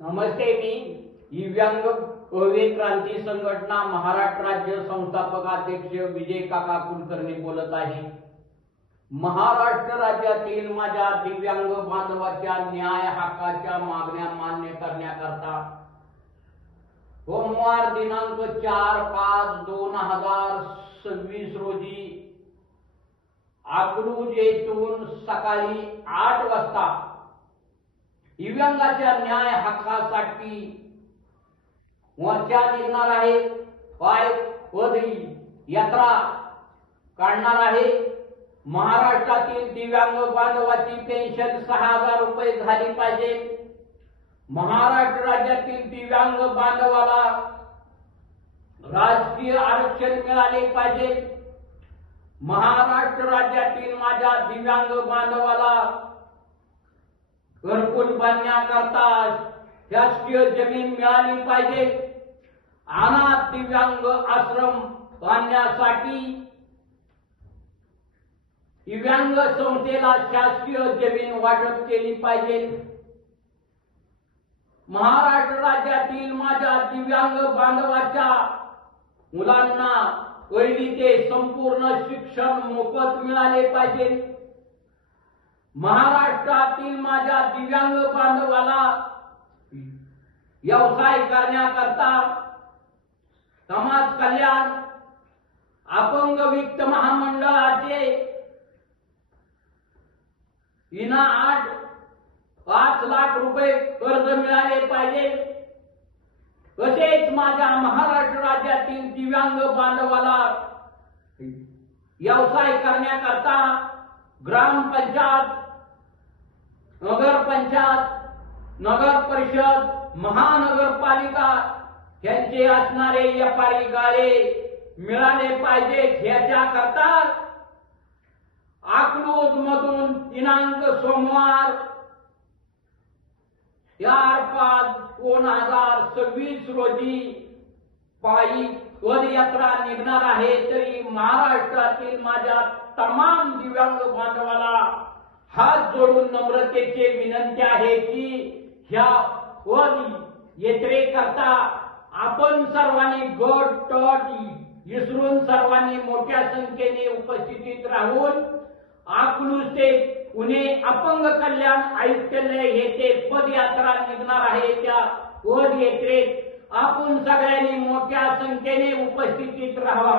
नमस्ते, मी दिव्यांग भव्य क्रांती संघटना महाराष्ट्र राज्य संस्थापक अध्यक्ष विजय काका कुलकर्णी बोलत आहे। महाराष्ट्र राज्यातील माझ्या दिव्यांग बांधवांच्या न्याय हक्काच्या मागण्या मान्य करण्याकरता सोमवार दिनांक 4/5/2026 रोजी अकलूज येथून सकाळी 8 वाजता दिव्यांगाच्या न्याय हक्कासाठी मोर्चा निघणार आहे। पायपदरी यात्रा काढणार आहे। महाराष्ट्रातील दिव्यांग बांधवाची पेन्शन 6000 रुपये झाली पाहिजे। महाराष्ट्र राज्यातील दिव्यांग बांधवाला राजकीय आरक्षण मिळाले पाहिजे। महाराष्ट्र राज्यातील माझ्या दिव्यांग बांधवाला घरकुल बांधण्याकरता शासकीय जमीन मिळाली पाहिजे। अनाथ दिव्यांग आश्रम बांधण्यासाठी दिव्यांग संस्थेला शासकीय जमीन वाटप केली पाहिजे। महाराष्ट्र राज्यातील माझ्या दिव्यांग बांधवाच्या मुलांना पहिली ते संपूर्ण शिक्षण मोफत मिळाले पाहिजे। महाराष्ट्रातील माझ्या दिव्यांग बांधवाला व्यवसाय करण्याकरता समाज कल्याण अपंग वित्त महामंडळाचे इनाम 5 लाख रुपये कर्ज मिळाले पाहिजे। तसेच माझ्या महाराष्ट्र राज्यातील दिव्यांग बांधवाला व्यवसाय करण्याकरता ग्रामपंचायत, नगरपंचायत, नगर परिषद, महानगरपालिका यांचे असणारे व्यापारी गाळे मिळाले पाहिजेत। याच्याकरता अकलूज मधून दिनांक सोमवार 4/5/2026 रोजी पायी पदयात्रा निघणार आहे। तरी महाराष्ट्रातील माझ्या तमाम दिव्यांग बांधवाला हात जोडून नम्रतेची विनंती आहे की ह्या पदयात्रेकरता आपण सर्वांनी गट विसरून सर्वांनी मोठ्या संख्येने उपस्थितीत राहून अकलूज ते पुणे अपंग कल्याण आयुक्तालय येथे पदयात्रा निघणार आहे। त्या पदयात्रेत आपण सगळ्यांनी मोठ्या संख्येने उपस्थितीत राहावा।